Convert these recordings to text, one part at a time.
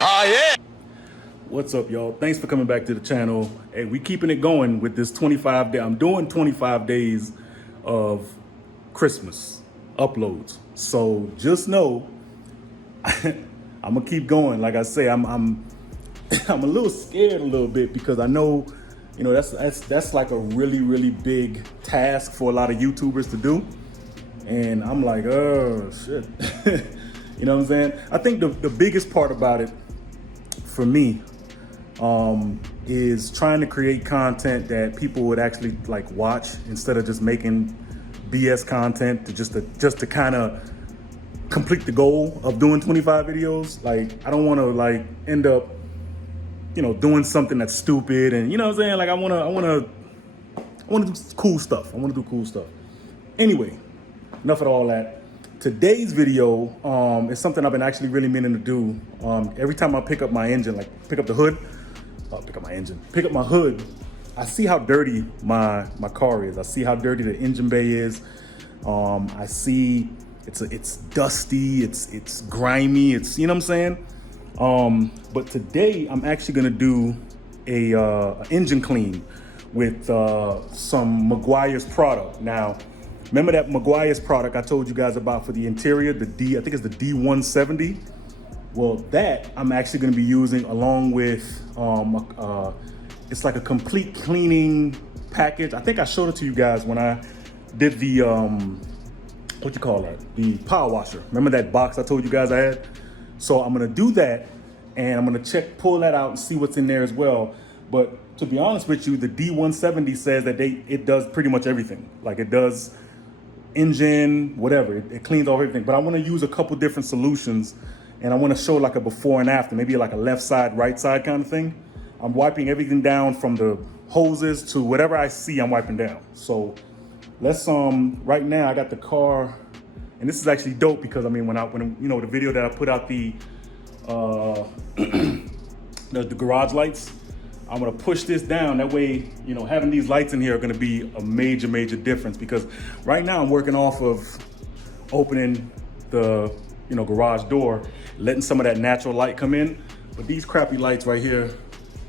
Oh, yeah. What's up, y'all? Thanks for coming back to the channel. Hey, we keeping it going with this 25 day. I'm doing 25 days of Christmas uploads. So just know I'm gonna keep going. Like I say, I'm I'm a little scared a little bit because I know, you know, that's like a really big task for a lot of YouTubers to do. And I'm like, oh shit. You know what I'm saying? I think the biggest part about it for me is trying to create content that people would actually like watch instead of just making BS content to kind of complete the goal of doing 25 videos. Like, I don't want to like end up, you know, doing something that's stupid, and you know what I'm saying? Like, I want to do cool stuff. I want to do cool stuff. Anyway, enough of all that. Today's video is something I've been actually really meaning to do. Every time I pick up my engine, like pick up the hood, pick up my hood, I see how dirty my car is. I see how dirty the engine bay is. I see it's dusty, it's grimy, it's, you know what I'm saying? But today I'm actually gonna do a engine clean with some Meguiar's product. Now, remember that Meguiar's product I told you guys about for the interior, I think it's the D170. Well, that I'm actually going to be using along with, it's like a complete cleaning package. I think I showed it to you guys when I did the, what you call that? The power washer. Remember that box I told you guys I had? So I'm going to do that, and I'm going to pull that out and see what's in there as well. But to be honest with you, the D170 says that it does pretty much everything. Like, it does engine, whatever, it cleans off everything. But I want to use a couple different solutions, and I want to show like a before and after, maybe like a left side, right side kind of thing. I'm wiping everything down from the hoses to whatever I see I'm wiping down. So let's, right now I got the car, and this is actually dope because I mean, when you know, the video that I put out, the garage lights, I'm gonna push this down. That way, you know, having these lights in here are gonna be a major difference, because right now I'm working off of opening the, you know, garage door, letting some of that natural light come in. But these crappy lights right here,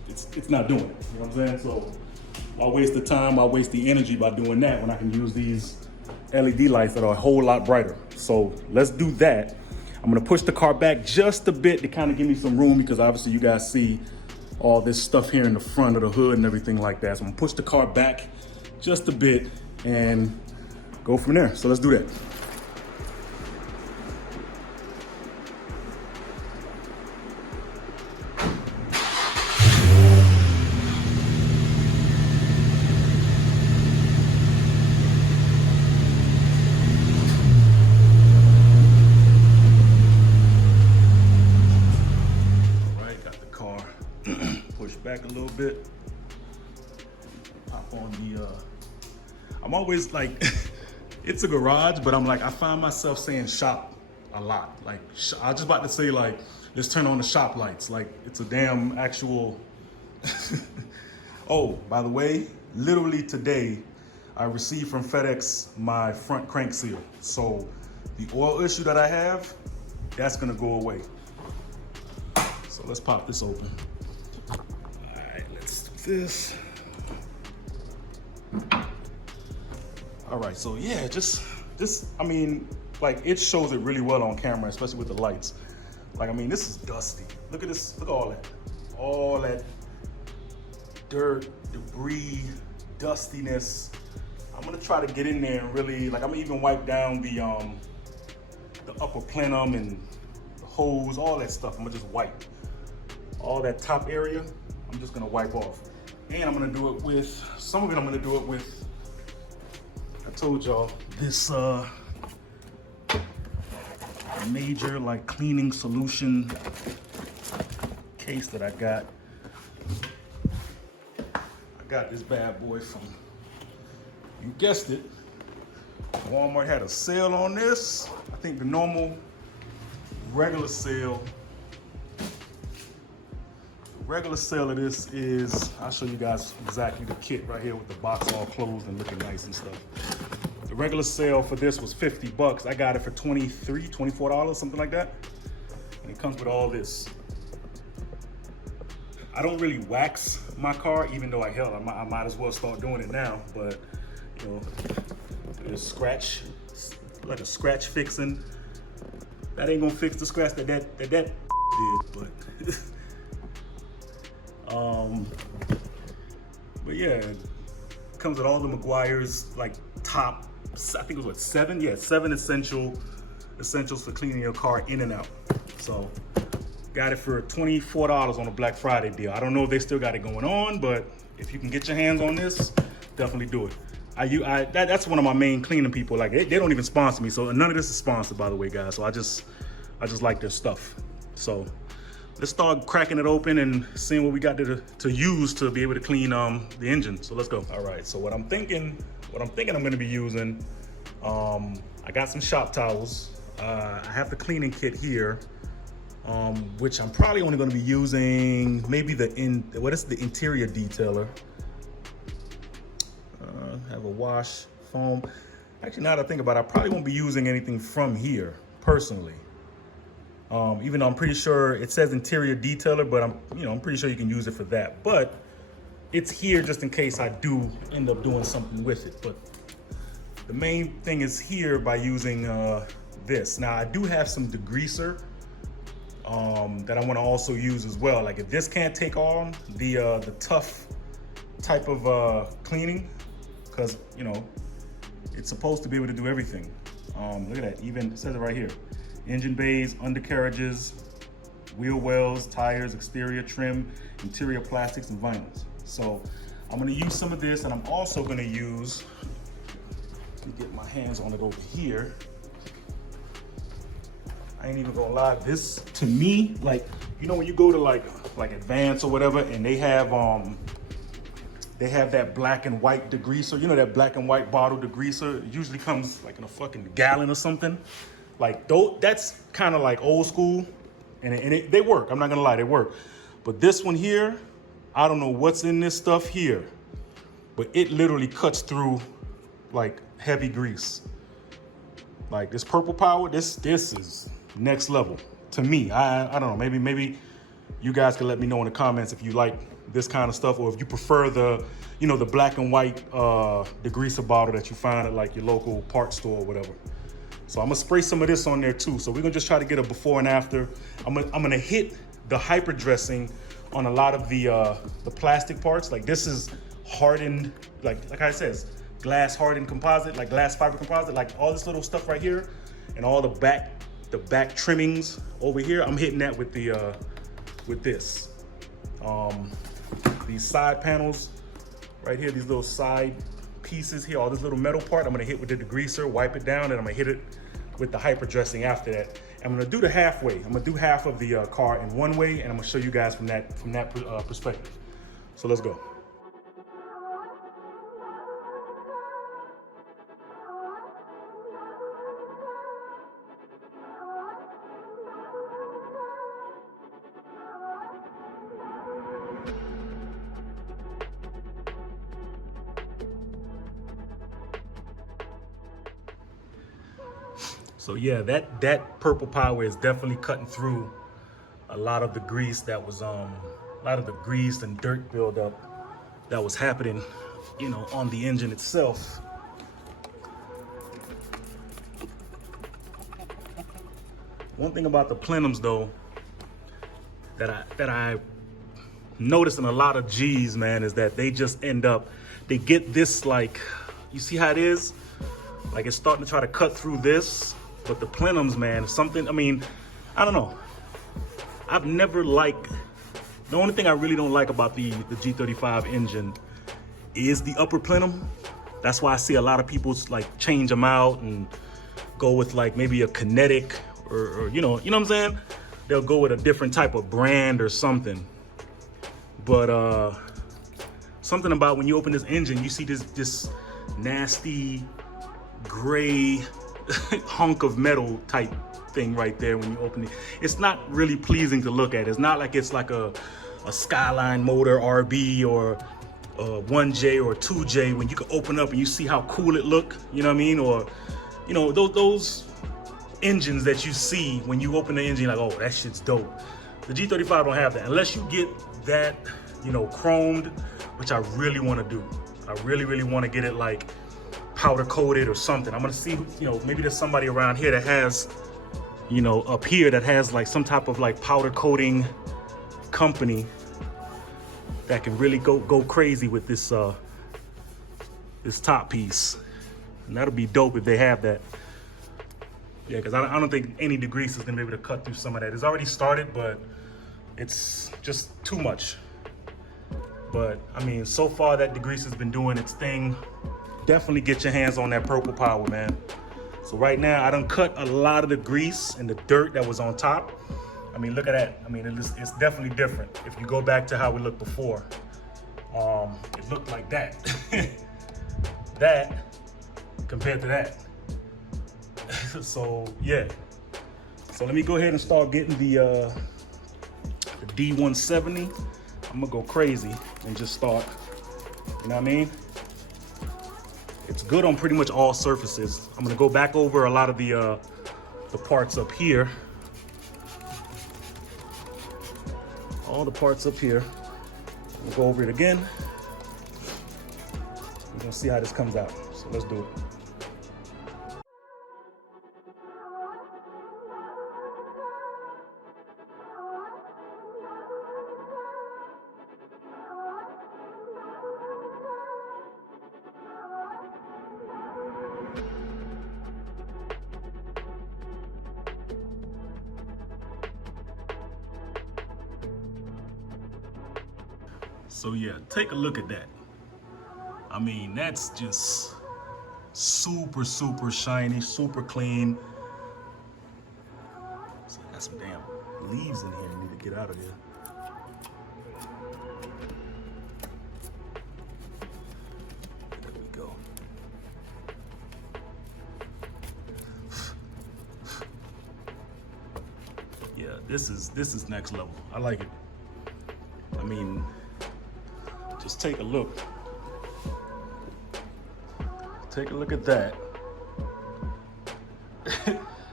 it's not doing it. You know what I'm saying? So why waste the time, why waste the energy by doing that when I can use these LED lights that are a whole lot brighter? So let's do that. I'm gonna push the car back just a bit to kind of give me some room, because obviously you guys see all this stuff here in the front of the hood and everything like that. So I'm gonna push the car back just a bit and go from there. So let's do that. Back a little bit, pop on the, I'm always like, it's a garage, but I'm like, I find myself saying shop a lot. Like, I was just about to say, like, let's turn on the shop lights. Like, it's a damn actual, oh, by the way, literally today, I received from FedEx my front crank seal. So the oil issue that I have, that's gonna go away. So let's pop this open. This. All right, so yeah, just I mean, like, it shows it really well on camera, especially with the lights. Like, I mean, this is dusty. Look at this, look at all that dirt, debris, dustiness. I'm gonna try to get in there and really, like, I'm gonna even wipe down the upper plenum and the hose, all that stuff. I'm gonna just wipe all that top area. I'm just gonna wipe off. And I'm gonna do it with, some of it I'm gonna do it with, I told y'all, this major like cleaning solution case that I got. I got this bad boy from, you guessed it, Walmart had a sale on this. I think the normal regular sale of this is, I'll show you guys exactly the kit right here with the box all closed and looking nice and stuff. The regular sale for this was 50 bucks. I got it for $23, $24, something like that. And it comes with all this. I don't really wax my car, even though I might as well start doing it now. But you know, there's scratch, like a scratch fixing. That ain't gonna fix the scratch that did, but but yeah, it comes with all the Meguiars, like top, I think it was what, 7? Yeah, 7 essentials for cleaning your car in and out. So got it for $24 on a Black Friday deal. I don't know if they still got it going on, but if you can get your hands on this, definitely do it. That's one of my main cleaning people. Like they don't even sponsor me, so none of this is sponsored, by the way, guys. So I just like their stuff. So let's start cracking it open and seeing what we got to use to be able to clean the engine. So let's go. All right. So what I'm thinking I'm going to be using, I got some shop towels. I have the cleaning kit here, which I'm probably only going to be using maybe the interior detailer. Have a wash foam. Actually, now that I think about it, I probably won't be using anything from here personally. Even though I'm pretty sure it says interior detailer, but I'm pretty sure you can use it for that. But it's here just in case I do end up doing something with it. But the main thing is here by using this. Now I do have some degreaser that I want to also use as well. Like if this can't take on the tough type of cleaning, because it's supposed to be able to do everything. Look at that, even it says it right here. Engine bays, undercarriages, wheel wells, tires, exterior trim, interior plastics and vinyls. So I'm gonna use some of this, and I'm also gonna use, let me get my hands on it over here. I ain't even gonna lie, this to me, like, when you go to like Advance or whatever, and they have that black and white degreaser, that black and white bottle degreaser. It usually comes like in a fucking gallon or something. Like that's kind of like old school, and they work. I'm not gonna lie, they work. But this one here, I don't know what's in this stuff here, but it literally cuts through like heavy grease. Like this Purple Power, this is next level to me. I don't know. Maybe you guys can let me know in the comments if you like this kind of stuff, or if you prefer the black and white degreaser bottle that you find at like your local parts store or whatever. So I'm gonna spray some of this on there too. So we're gonna just try to get a before and after. I'm gonna hit the hyper dressing on a lot of the plastic parts. Like this is hardened, like I said, glass hardened composite, like glass fiber composite, like all this little stuff right here, and all the back trimmings over here. I'm hitting that with with this. These side panels right here, these little side pieces here, all this little metal part, I'm gonna hit with the degreaser, wipe it down, and I'm gonna hit it with the hyper dressing after that. I'm gonna do the halfway. I'm gonna do half of the car in one way, and I'm gonna show you guys from that perspective. So let's go. So yeah, that Purple Power is definitely cutting through a lot of the grease that was a lot of the grease and dirt buildup that was happening, on the engine itself. One thing about the plenums though that I noticed in a lot of G's, man, is that they just they get this, like, you see how it is? Like it's starting to try to cut through this. But the plenums, man, I don't know. I've never liked, the only thing I really don't like about the G35 engine is the upper plenum. That's why I see a lot of people like change them out and go with like maybe a kinetic or you know what I'm saying? They'll go with a different type of brand or something. But something about when you open this engine, you see this nasty gray hunk of metal type thing right there when you open it. It's not really pleasing to look at. It's not like it's like a Skyline motor RB or a 1J or a 2J when you can open up and you see how cool it look, you know what I mean? Or, those engines that you see when you open the engine, like, oh, that shit's dope. The G35 don't have that unless you get that, you know, chromed, which I really want to do. I really want to get it like powder coated or something. I'm gonna see, you know, maybe there's somebody around here that has, you know, up here that has like some type of like powder coating company that can really go crazy with this this top piece, and that'll be dope if they have that. Yeah, because I don't think any degreaser is gonna be able to cut through some of that. It's already started, but it's just too much. But I mean, so far that degreaser's been doing its thing. Definitely get your hands on that Purple Power, man. So right now, I done cut a lot of the grease and the dirt that was on top. I mean, look at that. I mean, it's definitely different. If you go back to how it looked before, it looked like that. That compared to that. So yeah. So let me go ahead and start getting the D170. I'm gonna go crazy and just start, you know what I mean? It's good on pretty much all surfaces. I'm gonna go back over a lot of the parts up here. All the parts up here. We'll go over it again. We're gonna see how this comes out. So let's do it. So yeah, take a look at that. I mean, that's just super shiny, super clean. So I got some damn leaves in here I need to get out of here. There we go. Yeah, this is next level. I like it. I mean, just take a look. Take a look at that.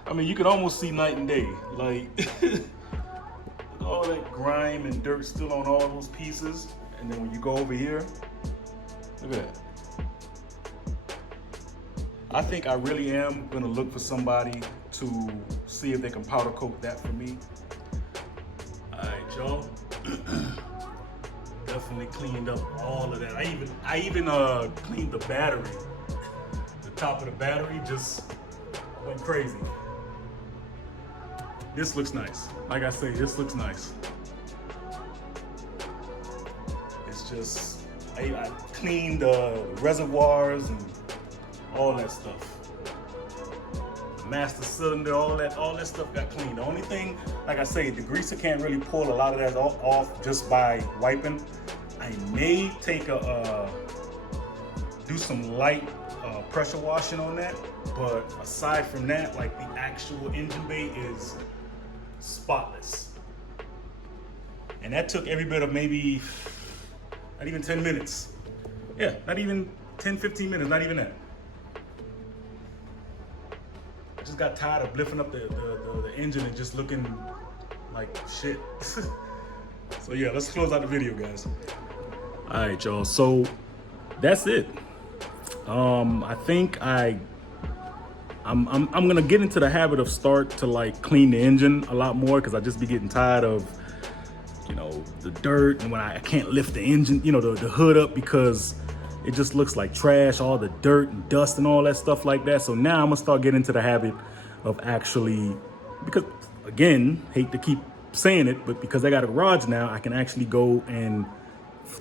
I mean, you can almost see night and day. Like, all that grime and dirt still on all those pieces. And then when you go over here, look at that. I think I really am gonna look for somebody to see if they can powder coat that for me. All right, y'all. Definitely cleaned up all of that. I even cleaned the battery. The top of the battery just went crazy. This looks nice. Like I say, this looks nice. It's just, I cleaned the reservoirs and all that stuff. The master cylinder, all that stuff got cleaned. The only thing, like I say, the degreaser can't really pull a lot of that off just by wiping. I may take do some light pressure washing on that, but aside from that, like the actual engine bay is spotless. And that took every bit of maybe, not even 10 minutes. Yeah, not even 10, 15 minutes, not even that. I just got tired of lifting up the engine and just looking like shit. So yeah, let's close out the video, guys. All right, y'all, so that's it. I think I'm gonna get into the habit of start to like clean the engine a lot more, because I just be getting tired of, you know, the dirt, and when I can't lift the engine, you know, the hood up, because it just looks like trash, all the dirt and dust and all that stuff like that. So now I'm gonna start getting into the habit of actually, because again, hate to keep saying it, but because I got a garage now, I can actually go and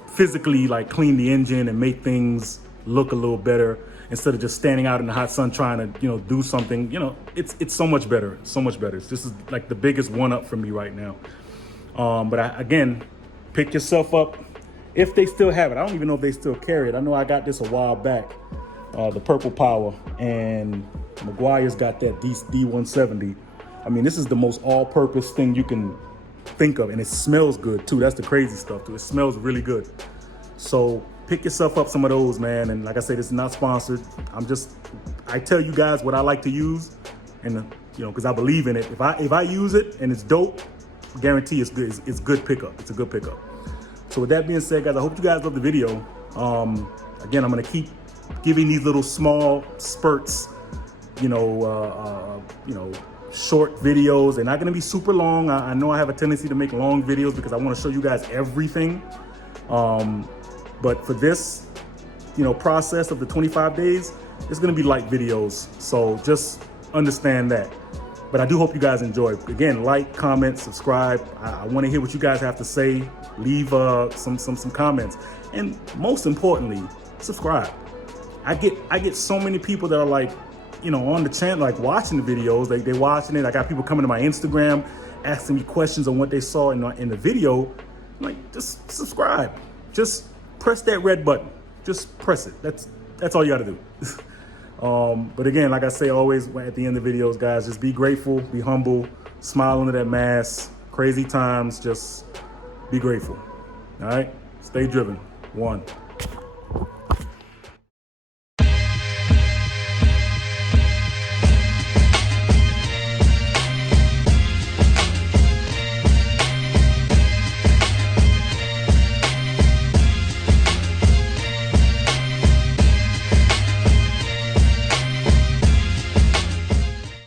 physically like clean the engine and make things look a little better, instead of just standing out in the hot sun trying to, you know, do something. You know, it's so much better, so much better. This is like the biggest one up for me right now. But again, pick yourself up if they still have it. I don't even know if they still carry it. I know I got this a while back, the Purple Power, and Meguiar's got that D170. I mean, this is the most all-purpose thing you can think of, and it smells good too. That's the crazy stuff too. It smells really good. So pick yourself up some of those, man. And like I said, it's not sponsored. I tell you guys what I like to use, and you know, because I believe in it. If I use it and it's dope, guarantee it's good. It's good pickup. It's a good pickup. So with that being said, guys, I hope you guys love the video. Again, I'm gonna keep giving these little small spurts, short videos. They're not gonna be super long. I know I have a tendency to make long videos because I wanna show you guys everything. But for this, process of the 25 days, it's gonna be light videos. So just understand that. But I do hope you guys enjoy. Again, like, comment, subscribe. I wanna hear what you guys have to say. Leave some comments. And most importantly, subscribe. I get so many people that are like, on the channel, like watching the videos, they're watching it. I got people coming to my Instagram, asking me questions on what they saw in the video. I'm like, just subscribe. Just press that red button. Just press it. That's all you gotta do. But again, like I say always at the end of videos, guys, just be grateful, be humble, smile under that mask. Crazy times, just be grateful. All right? Stay driven. 1.